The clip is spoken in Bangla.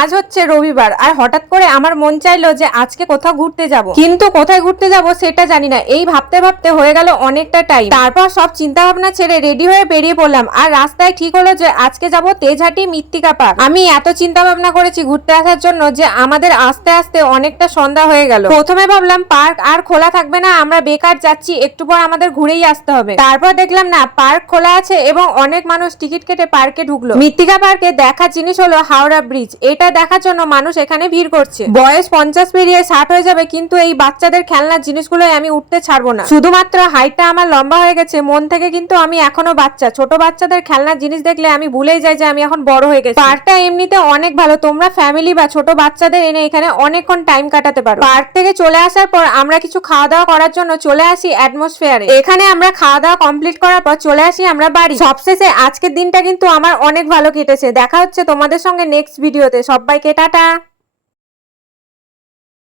আজ হচ্ছে রবিবার আর হঠাৎ করে আমার মন চাইলো যে আজকে কোথাও ঘুরতে যাব, কিন্তু কোথায় ঘুরতে যাব সেটা জানি না। এই ভাবতে ভাবতে হয়ে গেল অনেকটা টাইম। তারপর সব চিন্তা ভাবনা ছেড়ে রেডি হয়ে বেরিয়ে পড়লাম। আর রাস্তায় ঠিক হলো যে আজকে যাব তেজহাটি মৃত্তিকা পার্ক। আমি এত চিন্তা ভাবনা করেছি ঘুরতে আসার জন্য যে আমাদের আস্তে আস্তে অনেকটা সন্ধ্যা হয়ে গেল। প্রথমে ভাবলাম পার্ক আর খোলা থাকবে না, আমরা বেকার যাচ্ছি, একটু পর আমাদের ঘুরেই আসতে হবে। তারপর দেখলাম না, পার্ক খোলা আছে এবং অনেক মানুষ টিকিট কেটে পার্কে ঢুকলো। মৃত্তিকা পার্কে দেখার জিনিস হলো হাওড়া ব্রিজ। এটা দেখার জন্য মানুষ এখানে ভিড় করছে। বয়স 50 পেরিয়ে 60 হয়ে যাবে, কিন্তু এই বাচ্চাদের খেলনার জিনিসগুলো আমি উঠতে ছাড়বো না। শুধুমাত্র হাইটটা আমার লম্বা হয়ে গেছে, মন থেকে কিন্তু আমি এখনো বাচ্চা। ছোট বাচ্চাদের খেলনার জিনিস দেখলে আমি ভুলেই যাই যে আমি এখন বড় হয়ে গেছি। পার্কটা এমনিতে অনেক ভালো, তোমরা ফ্যামিলি বা ছোট বাচ্চাদের এনে এখানে অনেকক্ষণ টাইম কাটাতে পারো। পার্ক থেকে চলে আসার পর আমরা কিছু খাওয়া দাওয়া করার জন্য চলে আসি অ্যাটমসফিয়ারে। এখানে আমরা খাওয়া দাওয়া কমপ্লিট করার পর চলে আসি আমরা বাড়ি। সবশেষে আজকের দিনটা কিন্তু আমার অনেক ভালো কেটেছে। দেখা হচ্ছে তোমাদের সঙ্গে নেক্সট ভিডিওতে। সবাইকে টাটা।